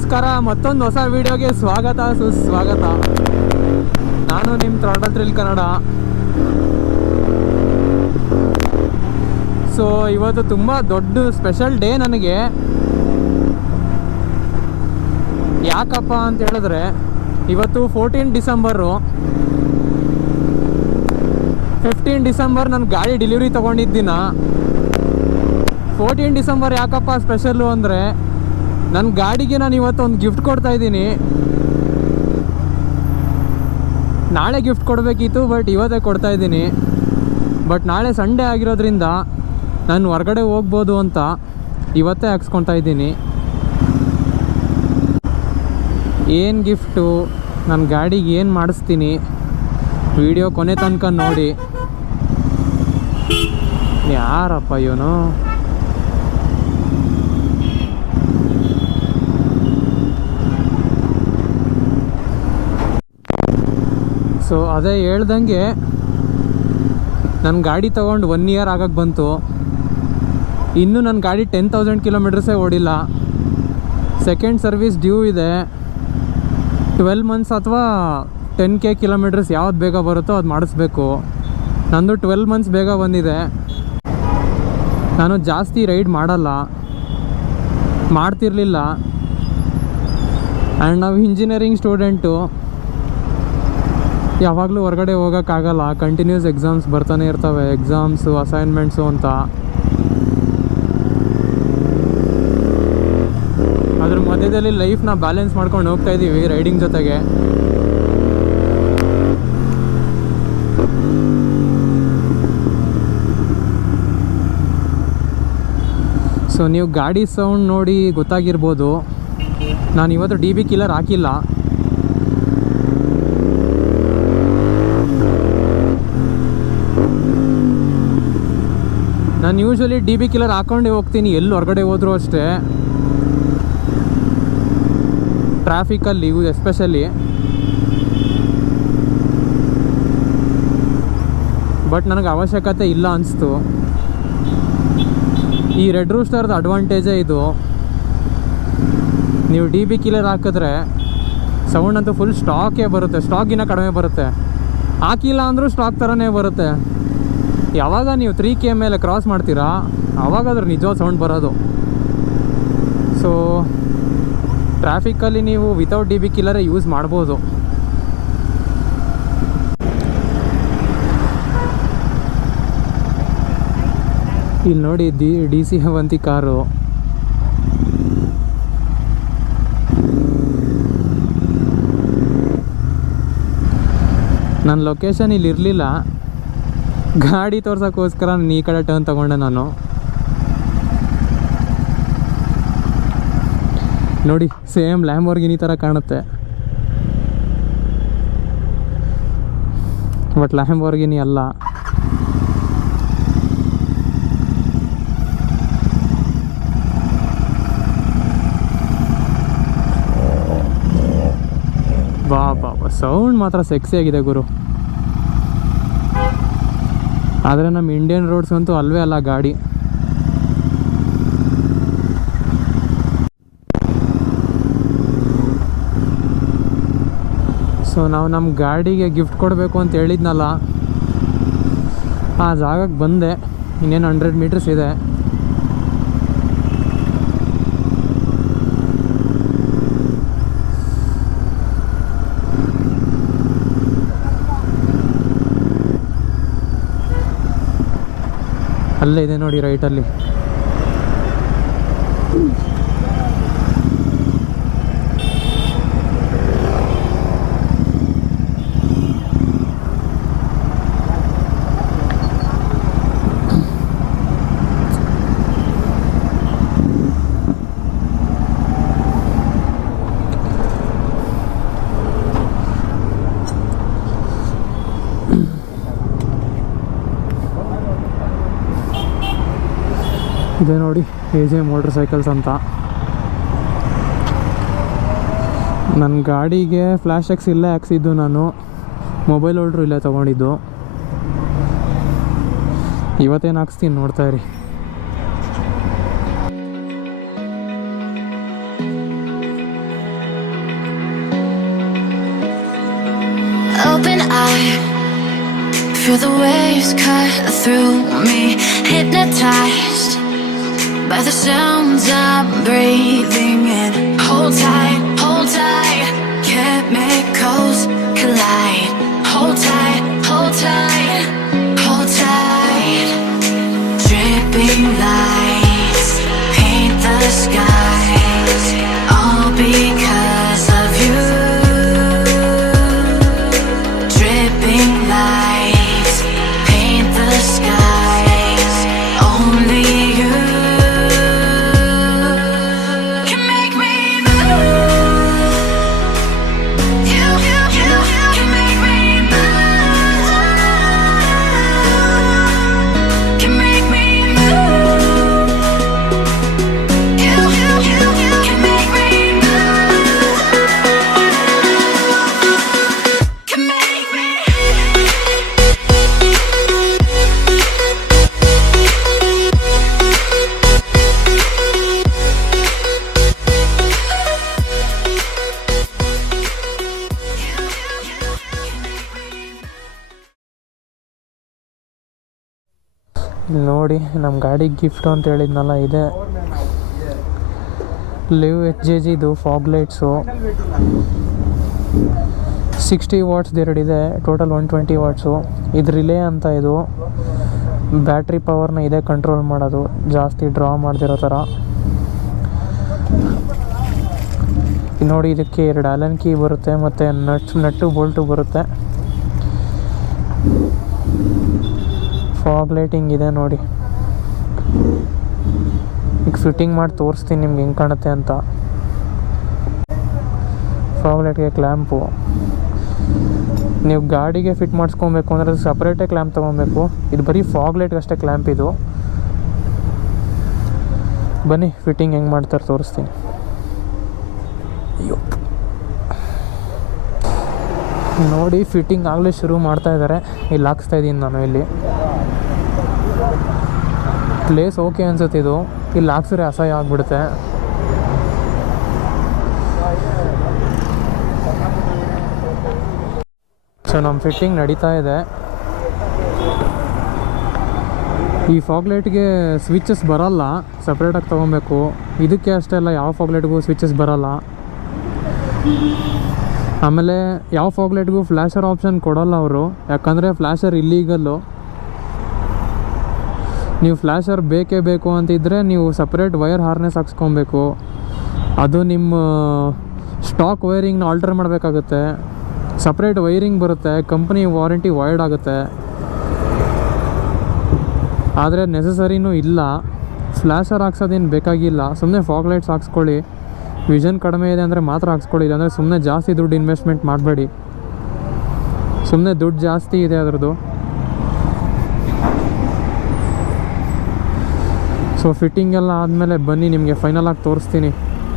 ನಮಸ್ಕಾರ, ಮತ್ತೊಂದು ಹೊಸ ವಿಡಿಯೋಗೆ ಸ್ವಾಗತ ಸುಸ್ವಾಗತ. ನಾನು ನಿಮ್ಮ ಥ್ರಾಟಲ್ ಥ್ರಿಲ್ ಕನ್ನಡ. ಸೊ ಇವತ್ತು ತುಂಬ ದೊಡ್ಡ ಸ್ಪೆಷಲ್ ಡೇ ನನಗೆ. ಯಾಕಪ್ಪ ಅಂತ ಹೇಳಿದ್ರೆ ಇವತ್ತು 14 ಡಿಸೆಂಬರು. 15 ಡಿಸೆಂಬರ್ ನನ್ನ ಗಾಡಿ ಡೆಲಿವರಿ ತೊಗೊಂಡಿದ್ದಿನ. 14 ಡಿಸೆಂಬರ್ ಯಾಕಪ್ಪ ಸ್ಪೆಷಲ್ಲು ಅಂದರೆ ನನ್ನ ಗಾಡಿಗೆ ನಾನು ಇವತ್ತು ಒಂದು ಗಿಫ್ಟ್ ಕೊಡ್ತಾ ಇದ್ದೀನಿ. ನಾಳೆ ಗಿಫ್ಟ್ ಕೊಡಬೇಕಿತ್ತು, ಬಟ್ ಇವತ್ತೇ ಕೊಡ್ತಾ ಇದ್ದೀನಿ. ಬಟ್ ನಾಳೆ ಸಂಡೇ ಆಗಿರೋದ್ರಿಂದ ನಾನು ಹೊರಗಡೆ ಹೋಗ್ಬೋದು ಅಂತ ಇವತ್ತೇ ಹಾಕ್ಸ್ಕೊತಾ ಇದ್ದೀನಿ. ಏನು ಗಿಫ್ಟು, ನನ್ನ ಗಾಡಿಗೆ ಏನು ಮಾಡಿಸ್ತೀನಿ, ವಿಡಿಯೋ ಕೊನೆ ತನಕ ನೋಡಿ. ಯಾರಪ್ಪ ಇವನು? ಸೊ ಅದೇ ಹೇಳ್ದಂಗೆ ನನ್ನ ಗಾಡಿ ತೊಗೊಂಡು 1 ಇಯರ್ ಆಗಕ್ಕೆ ಬಂತು. ಇನ್ನೂ ನನ್ನ ಗಾಡಿ 10,000 ಕಿಲೋಮೀಟರ್ಸೇ ಓಡಿಲ್ಲ. ಸೆಕೆಂಡ್ ಸರ್ವಿಸ್ ಡ್ಯೂ ಇದೆ. 12 ಮಂತ್ಸ್ ಅಥವಾ 10K ಕಿಲೋಮೀಟರ್ಸ್ ಯಾವ್ದು ಬೇಗ ಬರುತ್ತೋ ಅದು ಮಾಡಿಸ್ಬೇಕು. ನಂದು 12 ಮಂತ್ಸ್ ಬೇಗ ಬಂದಿದೆ. ನಾನು ಜಾಸ್ತಿ ರೈಡ್ ಮಾಡ್ತಿರಲಿಲ್ಲ. ಆ್ಯಂಡ್ ನಾವು ಇಂಜಿನಿಯರಿಂಗ್ ಸ್ಟೂಡೆಂಟು, ಯಾವಾಗಲೂ ಹೊರಗಡೆ ಹೋಗೋಕ್ಕಾಗಲ್ಲ. ಕಂಟಿನ್ಯೂಸ್ ಎಕ್ಸಾಮ್ಸ್ ಬರ್ತಾನೆ ಇರ್ತವೆ, ಎಕ್ಸಾಮ್ಸು, ಅಸೈನ್ಮೆಂಟ್ಸು ಅಂತ. ಅದ್ರ ಮಧ್ಯದಲ್ಲಿ ಲೈಫ್ನ ಬ್ಯಾಲೆನ್ಸ್ ಮಾಡ್ಕೊಂಡು ಹೋಗ್ತಾ ಇದ್ದೀವಿ ರೈಡಿಂಗ್ ಜೊತೆಗೆ. ಸೊ ನೀವು ಗಾಡಿ ಸೌಂಡ್ ನೋಡಿ ಗೊತ್ತಾಗಿರ್ಬೋದು, ನಾನು ಇವತ್ತು DB ಕಿಲ್ಲರ್ ಹಾಕಿಲ್ಲ. ನಾನು ಯೂಶ್ವಲಿ DB ಕಿಲ್ಲರ್ ಹಾಕ್ಕೊಂಡೇ ಹೋಗ್ತೀನಿ ಎಲ್ಲಿ ಹೊರಗಡೆ ಹೋದರೂ ಅಷ್ಟೇ, ಟ್ರಾಫಿಕಲ್ಲಿ ಎಸ್ಪೆಷಲಿ. ಬಟ್ ನನಗೆ ಅವಶ್ಯಕತೆ ಇಲ್ಲ ಅನಿಸ್ತು. ಈ ರೆಡ್ ರೂಸ್ಟರ್ದು ಅಡ್ವಾಂಟೇಜೇ ಇದು. ನೀವು DB ಕಿಲ್ಲರ್ ಹಾಕಿದ್ರೆ ಸೌಂಡ್ ಅಂತೂ ಫುಲ್ ಸ್ಟಾಕೇ ಬರುತ್ತೆ, ಸ್ಟಾಕಿನ ಕಡಿಮೆ ಬರುತ್ತೆ. ಹಾಕಿಲ್ಲ ಅಂದರೂ ಸ್ಟಾಕ್ ಥರನೇ ಬರುತ್ತೆ. ಯಾವಾಗ ನೀವು 3K ಮೇಲೆ ಕ್ರಾಸ್ ಮಾಡ್ತೀರಾ ಆವಾಗಾದ್ರೂ ನಿಜವಾದ ಸೌಂಡ್ ಬರೋದು. ಸೊ ಟ್ರಾಫಿಕಲ್ಲಿ ನೀವು ವಿತೌಟ್ DB ಕಿಲ್ಲರೇ ಯೂಸ್ ಮಾಡ್ಬೋದು. ಇಲ್ಲಿ ನೋಡಿ DC ಅವಂತಿ ಕಾರು. ನನ್ನ ಲೊಕೇಶನ್ ಇಲ್ಲಿ ಇರಲಿಲ್ಲ, ಗಾಡಿ ತೋರ್ಸೋಕ್ಕೋಸ್ಕರ ನಾನು ಈ ಕಡೆ ಟರ್ನ್ ತಗೊಂಡೆ. ನಾನು ನೋಡಿ ಸೇಮ್ ಲ್ಯಾಂಬೋರ್ಗಿನಿ ಥರ ಕಾಣುತ್ತೆ, ಬಟ್ ಲ್ಯಾಂಬೋರ್ಗಿನಿ ಅಲ್ಲ. ಬಾ ಸೌಂಡ್ ಮಾತ್ರ ಸೆಕ್ಸಿ ಆಗಿದೆ ಗುರು. ಆದರೆ ನಮ್ಮ ಇಂಡಿಯನ್ ರೋಡ್ಸ್ ಅಂತೂ ಅಲ್ವೇ ಅಲ್ಲ ಗಾಡಿ. ಸೊ ನಾವು ನಮ್ಮ ಗಾಡಿಗೆ ಗಿಫ್ಟ್ ಕೊಡಬೇಕು ಅಂತ ಹೇಳಿದ್ನಲ್ಲ, ಆ ಜಾಗಕ್ಕೆ ಬಂದೆ. ಇನ್ನೇನು 100 ಮೀಟರ್ಸ್ ಇದೆ. ಅಲ್ಲೇ ಇದೆ ನೋಡಿ ರೈಟಲ್ಲಿ. ಇದೆ ನೋಡಿ AJ ಮೋಟರ್ ಸೈಕಲ್ಸ್ ಅಂತ. ನನ್ನ ಗಾಡಿಗೆ ಫ್ಲ್ಯಾಶ್ ಎಕ್ಸ್ ಇಲ್ಲೇ ಹಾಕ್ಸಿದ್ದು, ನಾನು ಮೊಬೈಲ್ ಹೋಲ್ಡ್ರು ಇಲ್ಲೇ ತೊಗೊಂಡಿದ್ದು. ಇವತ್ತೇನು ಹಾಕ್ಸ್ತೀನಿ ನೋಡ್ತಾ ಇರಿ. Feel the waves cut through me, hypnotized by the sounds I'm breathing in. Hold tight, chemicals collide. Hold tight, hold tight, hold tight. Dripping lights paint the skies, all because of you. Dripping lights paint the skies, only you can make me move. You can make me move. Can make me move. You can make me move. Can make me. ಇಲ್ಲಿ ನೋಡಿ ನಮ್ಮ ಗಾಡಿ gift ಅಂತ ಹೇಳಿದ್ನಲ್ಲ ಇದೆ ಲಿವ್ HJGದು fog lights 60 watts ಎರಡಿದೆ, ಟೋಟಲ್ 120 ವಾಟ್ಸು. ಇದು ರಿಲೇ ಅಂತ, ಇದು ಬ್ಯಾಟ್ರಿ ಪವರ್ನ ಇದೆ ಕಂಟ್ರೋಲ್ ಮಾಡೋದು, ಜಾಸ್ತಿ ಡ್ರಾ ಮಾಡ್ದಿರೋ ಥರ. ನೋಡಿ ಇದಕ್ಕೆ 2 ಆಲನ್ ಕೀ ಬರುತ್ತೆ ಮತ್ತು ನಟ್ಟು ಬೋಲ್ಟು ಬರುತ್ತೆ. ಫಾಗ್ ಲೈಟಿಂಗ್ ಇದೆ ನೋಡಿ. ಈಗ ಫಿಟ್ಟಿಂಗ್ ಮಾಡಿ ತೋರಿಸ್ತೀನಿ ನಿಮ್ಗೆ ಹೆಂಗೆ ಕಾಣುತ್ತೆ ಅಂತ. ಫಾಗ್ ಲೈಟ್ಗೆ ಕ್ಲ್ಯಾಂಪು, ನೀವು ಗಾಡಿಗೆ ಫಿಟ್ ಮಾಡಿಸ್ಕೊಬೇಕು ಅಂದರೆ ಸಪ್ರೇಟೇ ಕ್ಲ್ಯಾಂಪ್ ತೊಗೊಬೇಕು. ಇದು ಬರೀ ಫಾಗ್ ಲೈಟ್ಗೆ ಅಷ್ಟೇ ಕ್ಲ್ಯಾಂಪ್ ಇದು. ಬನ್ನಿ ಫಿಟ್ಟಿಂಗ್ ಹೆಂಗೆ ಮಾಡ್ತಾರೆ ತೋರಿಸ್ತೀನಿ. ಅಯ್ಯೋ ನೋಡಿ ಫಿಟ್ಟಿಂಗ್ ಆಗಲೇ ಶುರು ಮಾಡ್ತಾ ಇದ್ದಾರೆ. ಇಲ್ಲಿ ಹಾಕ್ಸ್ತಾ ಇದ್ದೀನಿ ನಾನು. ಇಲ್ಲಿ ಪ್ಲೇಸ್ ಓಕೆ ಅನ್ಸುತ್ತೆ, ಇದು ಇಲ್ಲಿ ಹಾಕ್ಸಿದ್ರೆ ಅಸಹ್ಯ ಆಗಿಬಿಡುತ್ತೆ. ಸೊ ನಮ್ಮ ಫಿಟ್ಟಿಂಗ್ ನಡೀತಾ ಇದೆ. ಈ ಫಾಗ್ ಲೈಟ್ಗೆ ಸ್ವಿಚಸ್ ಬರೋಲ್ಲ, ಸಪ್ರೇಟಾಗಿ ತೊಗೊಬೇಕು. ಇದಕ್ಕೆ ಅಷ್ಟೇ ಅಲ್ಲ, ಯಾವ ಫಾಗ್ ಲೈಟ್ಗೂ ಸ್ವಿಚಸ್ ಬರೋಲ್ಲ. ಆಮೇಲೆ ಯಾವ ಫಾಗ್ ಲೈಟ್ಗೂ ಫ್ಲ್ಯಾಶರ್ ಆಪ್ಷನ್ ಕೊಡೋಲ್ಲ ಅವರು, ಯಾಕಂದರೆ ಫ್ಲ್ಯಾಶರ್ ಇಲ್ಲೀಗಲ್ಲು. ನೀವು ಫ್ಲ್ಯಾಶರ್ ಬೇಕೇ ಬೇಕು ಅಂತಿದ್ದರೆ ನೀವು ಸಪ್ರೇಟ್ ವೈರ್ ಹಾರ್ನೆಸ್ ಹಾಕ್ಸ್ಕೊಬೇಕು. ಅದು ನಿಮ್ಮ ಸ್ಟಾಕ್ ವೈರಿಂಗ್ನ ಆಲ್ಟರ್ ಮಾಡಬೇಕಾಗುತ್ತೆ. ಸಪ್ರೇಟ್ ವೈರಿಂಗ್ ಬರುತ್ತೆ, ಕಂಪ್ನಿ ವಾರಂಟಿ ವಾಯ್ಡ್ ಆಗುತ್ತೆ. ಆದರೆ ನೆಸಸರಿನೂ ಇಲ್ಲ. ಫ್ಲ್ಯಾಶರ್ ಹಾಕ್ಸೋದೇನು ಬೇಕಾಗಿಲ್ಲ, ಸುಮ್ಮನೆ ಫಾಗ್ ಲೈಟ್ಸ್ ಹಾಕ್ಸ್ಕೊಳ್ಳಿ. ವಿಷನ್ ಕಡಿಮೆ ಇದೆ ಅಂದರೆ ಮಾತ್ರ ಹಾಕ್ಸ್ಕೊಳ್ಳಿ, ಇಲ್ಲಾಂದರೆ ಸುಮ್ಮನೆ ಜಾಸ್ತಿ ದುಡ್ಡು ಇನ್ವೆಸ್ಟ್ಮೆಂಟ್ ಮಾಡಬೇಡಿ. ಸುಮ್ಮನೆ ದುಡ್ಡು ಜಾಸ್ತಿ ಇದೆ ಅದರದ್ದು. ಸೊ ಫಿಟ್ಟಿಂಗ್ ಎಲ್ಲ ಆದಮೇಲೆ ಬನ್ನಿ ನಿಮಗೆ ಫೈನಲಾಗಿ ತೋರಿಸ್ತೀನಿ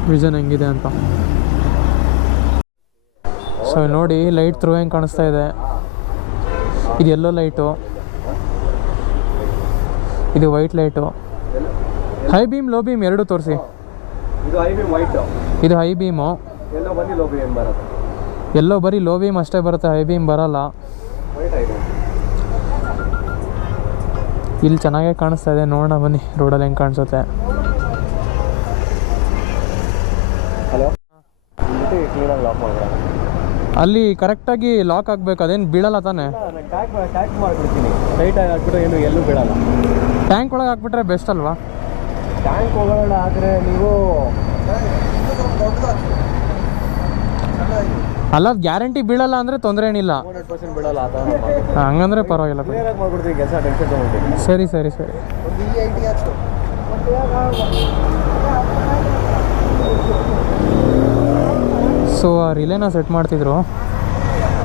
ವಿಷನ್ ಹೆಂಗಿದೆ ಅಂತ. ಸೊ ನೋಡಿ ಲೈಟ್ ಥ್ರೂ ಹೆಂಗೆ ಕಾಣಿಸ್ತಾ ಇದೆ. ಇದು ಯೆಲ್ಲೋ ಲೈಟು, ಇದು white light. High beam low beam ಎರಡು ತೋರಿಸಿ. ಇದು ಹೈ ಬೀಮ್ ವೈಟ್, ಇದು ಹೈ ಬೀಮು. ಎಲ್ಲೋ ಬನ್ನಿ ಲೋ ಬೀಮ್ ಬರುತ್ತೆ. ಎಲ್ಲೋ ಬರೀ ಲೋ ಬೀಮ್ ಅಷ್ಟೇ ಬರುತ್ತೆ, ಹೈ ಬೀಮ್ ಬರಲ್ಲ. ವೈಟ್ ಐದು ಇಲ್ಲಿ ಚೆನ್ನಾಗೇ ಕಾಣಿಸ್ತಾ ಇದೆ. ನೋಡೋಣ ಬನ್ನಿ ರೋಡಲ್ಲಿ ಹೆಂಗೆ ಕಾಣಿಸುತ್ತೆ. ಹಲೋ, ಕ್ಲೀನಾಗಿ ಲಾಕ್ ಮಾಡೋಣ. ಅಲ್ಲಿ ಕರೆಕ್ಟಾಗಿ ಲಾಕ್ ಆಗಬೇಕು, ಅದೇನು ಬೀಳಲ್ಲ ತಾನೇ? ಟ್ಯಾಕ್ ಮಾಡಿಬಿಡ್ತೀನಿ, ಟೈಟಾಗಿ ಹಾಕ್ಬಿಟ್ರೆ ಏನು ಎಲ್ಲೂ ಬೀಳಲ್ಲ. ಟ್ಯಾಂಕ್ ಒಳಗೆ ಹಾಕ್ಬಿಟ್ರೆ ಬೆಸ್ಟ್ ಅಲ್ವಾ? ಟ್ಯಾಂಕ್ ಹೋಗೋಣ ಆದರೆ ನೀವು ಅಲ್ಲ, ಗ್ಯಾರಂಟಿ ಬೀಳಲ್ಲ ಅಂದರೆ ತೊಂದರೆ ಏನಿಲ್ಲ. 100% ಬೀಳಲ್ಲ ಆ ಥರ. ಹಂಗಂದ್ರೆ ಪರವಾಗಿಲ್ಲ. ಕ್ಲಿಯರಾಗಿ ಮಾಡ್ಬಿಡ್ತೀನಿ ಕೆಲಸ, ಟೆನ್ಷನ್ ತೊಗೊಳ್ತೀನಿ. ಸರಿ ಸರಿ ಸರಿ. ಸೊ ಆ ರಿಲೇನ ಸೆಟ್ ಮಾಡ್ತಿದ್ರು.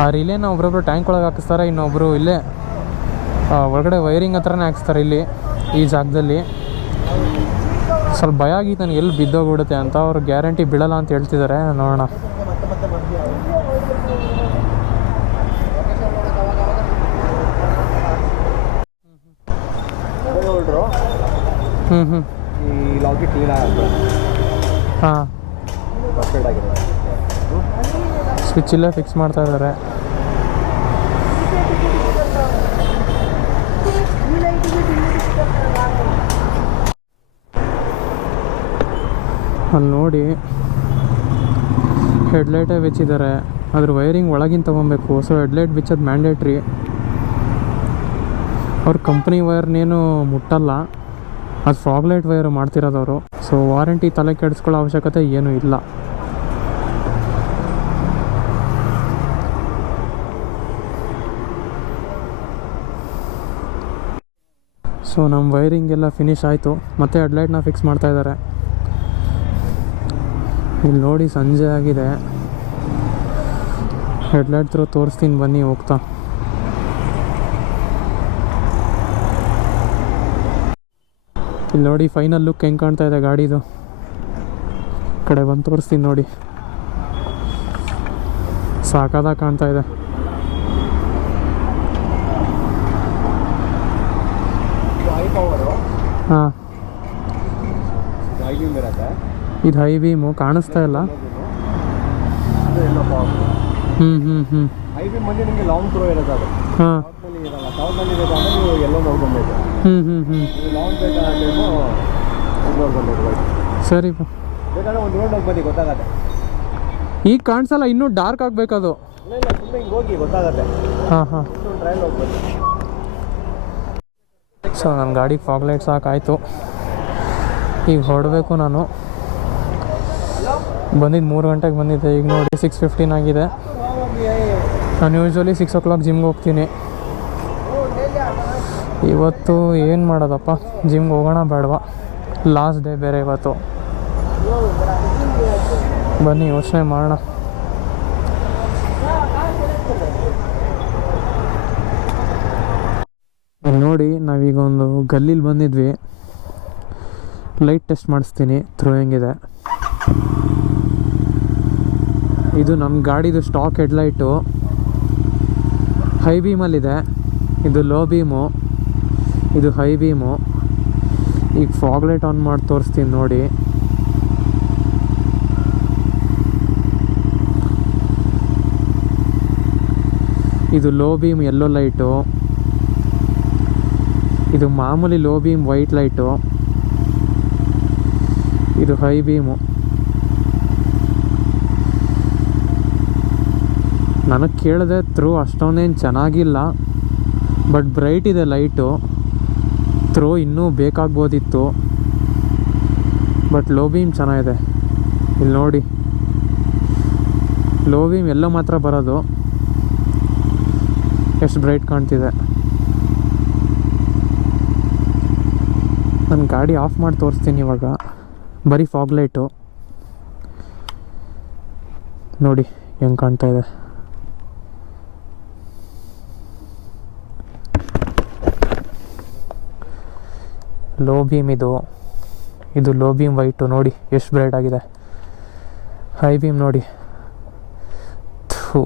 ಆ ರಿಲೇನ ಒಬ್ರೊಬ್ರು ಟ್ಯಾಂಕ್ ಒಳಗೆ ಹಾಕಿಸ್ತಾರೆ, ಇನ್ನೊಬ್ಬರು ಇಲ್ಲೇ ಒಳಗಡೆ ವೈರಿಂಗ್ ಹತ್ರನೇ ಹಾಕ್ಸ್ತಾರೆ. ಇಲ್ಲಿ ಈ ಜಾಗದಲ್ಲಿ ಸ್ವಲ್ಪ ಭಯ ಆಗಿತ್ತು ನನಗೆ, ಎಲ್ಲಿ ಬಿದ್ದೋಗ್ಬಿಡುತ್ತೆ ಅಂತ. ಅವ್ರು ಗ್ಯಾರಂಟಿ ಬೀಳಲ್ಲ ಅಂತ ಹೇಳ್ತಿದ್ದಾರೆ, ನೋಡೋಣ. ಈ ಲಾಕಿ ಕ್ಲೀನ್ ಆಗುತ್ತೆ. ಹಾಂ, ಪರ್ಫೆಕ್ಟ್ ಆಗಿದೆ. ಸ್ವಿಚ್ ಇಲ್ಲೇ ಫಿಕ್ಸ್ ಮಾಡ್ತಾ ಇದ್ದಾರೆ. ಅಲ್ಲಿ ನೋಡಿ ಹೆಡ್ಲೈಟೇ ಬಿಚ್ಚಿದ್ದಾರೆ, ಅದ್ರ ವೈರಿಂಗ್ ಒಳಗಿನ ತೊಗೊಬೇಕು. ಸೊ ಹೆಡ್ಲೈಟ್ ಬಿಚ್ಚೋದು ಮ್ಯಾಂಡೇಟ್ರಿ. ಅವ್ರ ಕಂಪ್ನಿ ವೈರ್ನೇನು ಮುಟ್ಟಲ್ಲ, ಅದು ಫಾಗ್ಲೈಟ್ ವೈರ್ ಮಾಡ್ತಿರೋದವರು. ಸೊ ವಾರಂಟಿ ತಲೆ ಕೆಡಿಸ್ಕೊಳ್ಳೋ ಅವಶ್ಯಕತೆ ಏನೂ ಇಲ್ಲ. ಸೊ ನಮ್ಮ ವೈರಿಂಗ್ ಎಲ್ಲ ಫಿನಿಶ್ ಆಯಿತು. ಮತ್ತು ಹೆಡ್ಲೈಟ್ನ ಫಿಕ್ಸ್ ಮಾಡ್ತಾಯಿದ್ದಾರೆ. ಇಲ್ಲಿ ನೋಡಿ ಸಂಜೆ ಆಗಿದೆ. ಹೆಡ್ಲೈಟ್ ಥ್ರೂ ತೋರಿಸ್ತೀನಿ ಬನ್ನಿ ಹೋಗ್ತಾ. ಇಲ್ಲಿ ನೋಡಿ ಫೈನಲ್ ಲುಕ್ ಹೆಂಗೆ ಕಾಣ್ತಾ ಇದೆ ಗಾಡಿದು. ಕಡೆ ಬಂದು ತೋರಿಸ್ತೀನಿ ನೋಡಿ, ಸಾಕಾದಾಗ ಕಾಣ್ತಾ ಇದೆ. ಹಾಂ, ಇದು ಹೈ ಬೀಮು ಕಾಣಿಸ್ತಾ ಇಲ್ಲ. ನಿಮಗೆ ಲಾಂಗ್ ಥ್ರೋ ಇರೋದು ಅದು. ಹಾಂ, ಶಾರ್ಟ್ನಲ್ಲಿ ಇರೋದಾದ್ರೆ ನೀವು ಎಲ್ಲೋ ನೋಡ್ಕೊಬೇಕು. ಲಾಂಗ್ ಬೇಕಾದ್ರೆ ನೋಡ್ಕೊಬೇಕು. ಸರಿ, ಬೇಕಾದ್ರೆ ಒಂದು ರೋಡ್ ಹೋಗಿ ಬನ್ನಿ, ಗೊತ್ತಾಗತ್ತೆ. ಈಗ ಕಾಣಿಸಲ್ಲ, ಇನ್ನೂ ಡಾರ್ಕ್ ಆಗಬೇಕದು. ಇಲ್ಲ ಸುಮ್ಮನೆ ಹಿಂಗೆ ಹೋಗಿ ಗೊತ್ತಾಗತ್ತೆ. ಹಾಂ, ಟ್ರಯಲ್ ಹೋಗ್ಬೇಕು. ಸೊ ನನ್ನ ಗಾಡಿಗೆ ಫಾಗ್ ಲೈಟ್ ಸಾಕಾಯಿತು. ಈಗ ಹೊರಡಬೇಕು ನಾನು. ಬಂದಿದ್ದು 3 ಗಂಟೆಗೆ ಬಂದಿದ್ದೆ, ಈಗ ನೋಡಿ 6:15 ಆಗಿದೆ. ನಾನು ಯೂಶ್ವಲಿ 6 o'clock ಜಿಮ್ಗೆ ಹೋಗ್ತೀನಿ. ಇವತ್ತು ಏನು ಮಾಡೋದಪ್ಪ, ಜಿಮ್ಗೆ ಹೋಗೋಣ ಬೇಡವಾ? ಲಾಸ್ಟ್ ಡೇ ಬೇರೆ ಇವತ್ತು. ಬನ್ನಿ ಯೋಚನೆ ಮಾಡೋಣ. ನೋಡಿ ನಾವೀಗ ಒಂದು ಗಲ್ಲಿಲಿ ಬಂದಿದ್ವಿ. ಲೈಟ್ ಟೆಸ್ಟ್ ಮಾಡಿಸ್ತೀನಿ, ಥ್ರೋ ಹೆಂಗಿದೆ. ಇದು ನಮ್ಮ ಗಾಡಿದು ಸ್ಟಾಕ್ ಹೆಡ್ಲೈಟು, ಹೈ ಬೀಮಲ್ಲಿದೆ. ಇದು ಲೋ ಬೀಮು, ಇದು ಹೈ ಬೀಮು. ಈಗ ಫಾಗ್ ಲೈಟ್ ಆನ್ ಮಾಡಿ ತೋರಿಸ್ತೀನಿ ನೋಡಿ. ಇದು ಲೋ ಬೀಮ್ ಯೆಲ್ಲೋ ಲೈಟು, ಇದು ಮಾಮೂಲಿ ಲೋ ಬೀಮ್ ವೈಟ್ ಲೈಟು, ಇದು ಹೈ ಬೀಮು. ನನಗೆ ಕೇಳಿದೆ ಥ್ರೂ ಅಷ್ಟೊಂದೇನು ಚೆನ್ನಾಗಿಲ್ಲ, ಬಟ್ ಬ್ರೈಟ್ ಇದೆ ಲೈಟು. ಥ್ರೋ ಇನ್ನೂ ಬೇಕಾಗ್ಬೋದಿತ್ತು, ಬಟ್ ಲೋ ಬೀಮ್ ಚೆನ್ನಾಗಿದೆ. ಇಲ್ಲಿ ನೋಡಿ, ಲೋ ಬೀಮ್ ಎಲ್ಲೋ ಮಾತ್ರ ಬರೋದು. ಎಷ್ಟು ಬ್ರೈಟ್ ಕಾಣ್ತಿದೆ. ನನ್ನ ಗಾಡಿ ಆಫ್ ಮಾಡಿ ತೋರಿಸ್ತೀನಿ ಇವಾಗ. ಬರೀ ಫಾಗ್ ಲೈಟು ನೋಡಿ ಹೆಂಗೆ ಕಾಣ್ತಾ ಇದೆ. ಲೋ ಬೀಮ್ ಇದು ಲೋ ಬೀಮ್ ವೈಟು ನೋಡಿ ಎಷ್ಟು ಬ್ರೈಟ್ ಆಗಿದೆ. ಹೈ ಬೀಮ್ ನೋಡಿ, ಥೂ.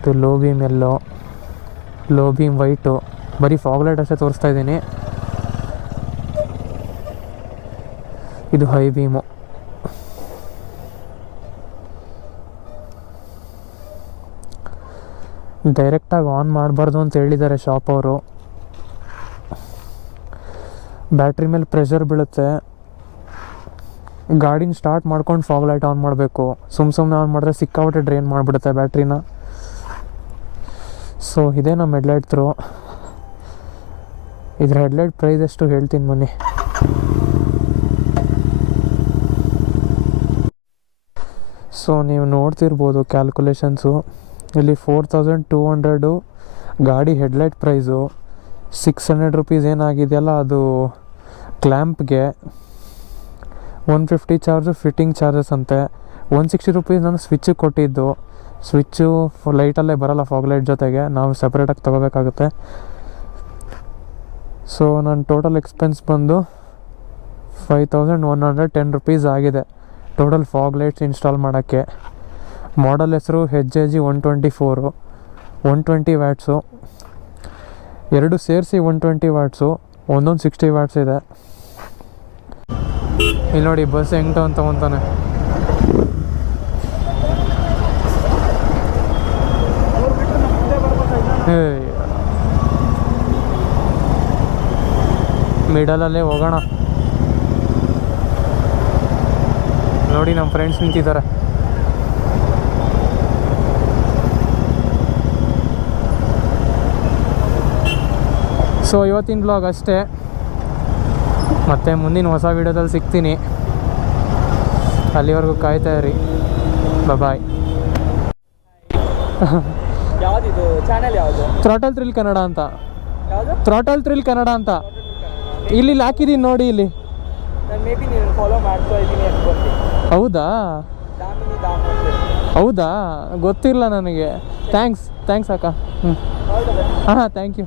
ಇದು ಲೋ ಬೀಮ್ ಎಲ್ಲೋ, ಲೋ ಬೀಮ್ ವೈಟು. ಬರೀ ಫಾಗ್ ಲೈಟ್ ಅಷ್ಟೇ ತೋರಿಸ್ತಾ ಇದ್ದೀನಿ. ಇದು ಹೈ ಬೀಮು. ಡೈರೆಕ್ಟಾಗಿ ಆನ್ ಮಾಡಬಾರ್ದು ಅಂತ ಹೇಳಿದ್ದಾರೆ ಶಾಪ್ ಅವರು. ಬ್ಯಾಟ್ರಿ ಮೇಲೆ ಪ್ರೆಷರ್ ಬೀಳುತ್ತೆ. ಗಾಡಿನ ಸ್ಟಾರ್ಟ್ ಮಾಡ್ಕೊಂಡು ಫಾಗ್ ಲೈಟ್ ಆನ್ ಮಾಡಬೇಕು. ಸುಮ್ಮನೆ ಆನ್ ಮಾಡಿದ್ರೆ ಸಿಕ್ಕಾಪಟ್ಟೆ ಡ್ರೈನ್ ಮಾಡಿಬಿಡುತ್ತೆ ಬ್ಯಾಟ್ರಿನ. ಸೊ ಇದೇ ನಮ್ಮ ಹೆಡ್ಲೈಟ್ ಥ್ರೋ. ಇದ್ರ ಹೆಡ್ಲೈಟ್ ಪ್ರೈಸ್ ಎಷ್ಟು ಹೇಳ್ತೀನಿ ಬನ್ನಿ. ಸೊ ನೀವು ನೋಡ್ತಿರ್ಬೋದು ಕ್ಯಾಲ್ಕುಲೇಷನ್ಸು. ಇಲ್ಲಿ 4200 ಗಾಡಿ ಹೆಡ್ಲೈಟ್ ಪ್ರೈಸು. 600 ರೂಪೀಸ್ ಏನಾಗಿದೆಯಲ್ಲ ಅದು ಕ್ಲ್ಯಾಂಪ್ಗೆ, 150 ಚಾರ್ಜು ಫಿಟ್ಟಿಂಗ್ ಚಾರ್ಜಸ್ ಅಂತೆ. 160 ರೂಪೀಸ್ ನಾನು ಸ್ವಿಚ್ಚಿಗೆ ಕೊಟ್ಟಿದ್ದು. ಸ್ವಿಚ್ಚು ಲೈಟಲ್ಲೇ ಬರೋಲ್ಲ ಫಾಗ್ ಲೈಟ್ ಜೊತೆಗೆ, ನಾವು ಸಪ್ರೇಟಾಗಿ ತೊಗೋಬೇಕಾಗುತ್ತೆ. ಸೊ ನನ್ನ ಟೋಟಲ್ ಎಕ್ಸ್ಪೆನ್ಸ್ ಬಂದು 5110 ರೂಪೀಸ್ ಆಗಿದೆ ಟೋಟಲ್ ಫಾಗ್ ಲೈಟ್ಸ್ ಇನ್ಸ್ಟಾಲ್ ಮಾಡೋಕ್ಕೆ. ಮಾಡೆಲ್ ಹೆಸರು HJG 124, 120 ವ್ಯಾಟ್ಸು. ಎರಡು ಸೇರಿಸಿ 120 ವ್ಯಾಟ್ಸು, ಒಂದೊಂದು 60 ವ್ಯಾಟ್ಸ್ ಇದೆ. ಇಲ್ಲಿ ನೋಡಿ ಬಸ್ ಹೆಂಗೆ ತೊಗೊತಾನೆ. ಮಿಡಲಲ್ಲೇ ಹೋಗೋಣ. ನೋಡಿ ನಮ್ಮ ಫ್ರೆಂಡ್ಸ್ ನಿಂತಿದ್ದಾರೆ. ಸೊ ಇವತ್ತಿನ ಬ್ಲಾಗ್ ಅಷ್ಟೇ. ಮತ್ತೆ ಮುಂದಿನ ಹೊಸ ವೀಡಿಯೋದಲ್ಲಿ ಸಿಗ್ತೀನಿ. ಅಲ್ಲಿವರೆಗೂ ಕಾಯ್ತಾ ಇರಿ. ಬಾಯ್. ಯಾವ್ದಿದು ಚಾನೆಲ್ ಯಾವುದು? ಥ್ರಾಟಲ್ ಥ್ರಿಲ್ ಕನ್ನಡ ಅಂತ. ಯಾವುದು? ಥ್ರಾಟಲ್ ಥ್ರಿಲ್ ಕನ್ನಡ ಅಂತ ಇಲ್ಲಿ ಹಾಕಿದ್ದೀನಿ ನೋಡಿ. ಇಲ್ಲಿ ನಾನು ಮೇ ಬಿ ನೀನು ಫಾಲೋ ಮಾಡ್ತಾ ಇದ್ದೀನಿ ಅನ್ಕೊಂತೀನಿ. ಹೌದಾ? ದಾಮಿನಿ ದಾಮ್ ಅಂತ. ಹೌದಾ? ಗೊತ್ತಿಲ್ಲ ನನಗೆ. ಥ್ಯಾಂಕ್ಸ್ ಅಕ್ಕ. ಹೌದಾ? ಹಾಂ ಥ್ಯಾಂಕ್ ಯು.